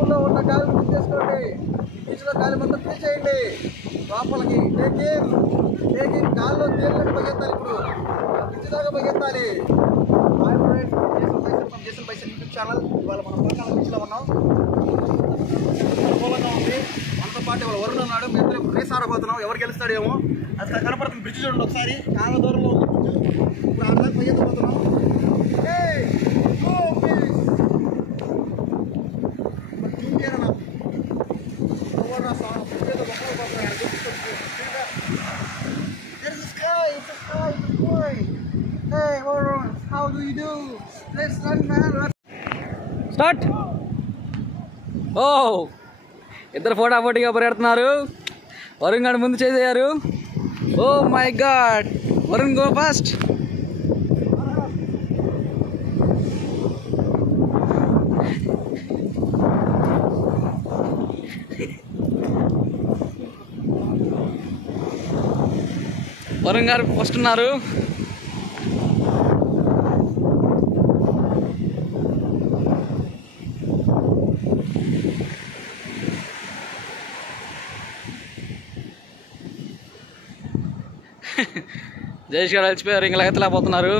స్కూల్లో ఉన్న గాలి బుక్ చేసుకోండి. బీచ్లో గాలి మొత్తం ఫీల్ చేయండి. లోపలికి టేకింగ్ గాల్లో తేలినట్టు పరిగెత్తాలి. ఇప్పుడు బీచ్ దాకా పరిగెత్తాలి. Hi friends, Jason bison YouTube channel. ఇవాళ మనం పక్కన బీచ్లో ఉన్నాం. అనుకూలంగా ఉంది. మనతో పాటు ఇవాళ వరుణ్ ఉన్నాడు. మేము ఇద్దరు రేస్ ఆడబోతున్నాం. ఎవరు గెలుస్తాడేమో. అది కనపడుతుంది బ్రిడ్జ్ చూడండి ఒకసారి. చాలా దూరంలో ఉంది బ్రిడ్జ్. ఇప్పుడు అక్కడ పరిగెత్తబోతున్నాం. How do you do? Let's run, man. Start. Oh, ఇద్దరు పోటాపోటీగా పరిగెడుతున్నారు. వరుణ్ గారు ముందు చేసేయారు. Oh my god, Varun go fast. Varun గారు ఫస్ట్ ఉన్నారు. జయేష్ గారు అలసిపోయారు, ఇంకా లెగతలేకపోతున్నారు.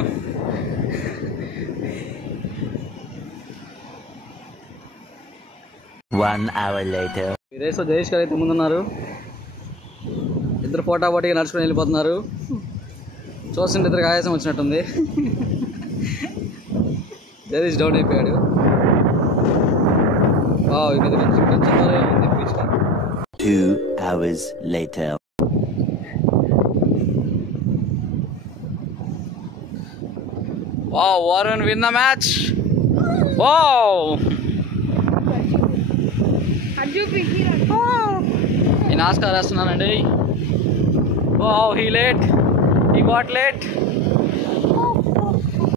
ఈ రేస్లో జయేష్ గారు అయితే ముందున్నారు. ఇద్దరు పోటాపోటీగా నడుచుకుని వెళ్ళిపోతున్నారు. చూస్తుంటే ఇద్దరికి ఆయాసం వచ్చినట్టుంది. జయేష్ డౌన్ అయిపోయాడు. కొంచెం దూరం ఉంది beach. 2 hours later. Wow, Warren win the match. Wow. In Oscar వేస్తున్నానండి. Wow, he got late.